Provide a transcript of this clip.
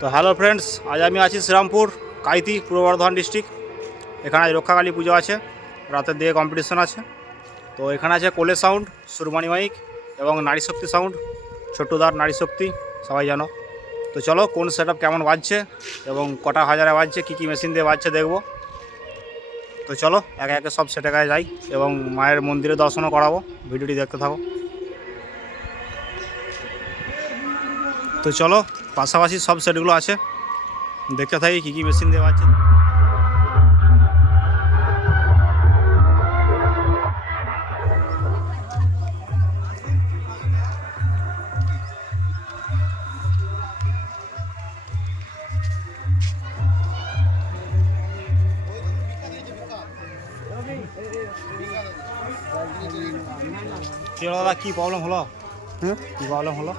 তো hello friends, আজ আমি আছি শ্রীরামপুর কাইতি, পূর্ব বর্ধমান ডিস্ট্রিক্ট। এখানে আজ রক্ষাকালী পুজো আছে, রাতের দিকে কম্পিটিশন আছে। তো এখানে আছে কোলে সাউন্ড, সুরবানি মাইক এবং নারী শক্তি সাউন্ড, ছোট্টুদার নারী শক্তি, সবাই জানো। তো চলো কোন সেট কেমন বাজছে এবং কটা হাজারে বাজছে, কী কী মেশিন দিয়ে বাজছে দেখবো। তো চলো একে একে সব সেটে গায়ে যাই এবং মায়ের মন্দিরে দর্শনও করাবো। ভিডিওটি দেখতে থাকো। তো চলো পাশাপাশি সব সেটগুলো আছে, দেখতে থাকি কী কী মেশিন দিয়ে বাজছে। দাদা কী প্রবলেম হলো? কী প্রবলেম হলো?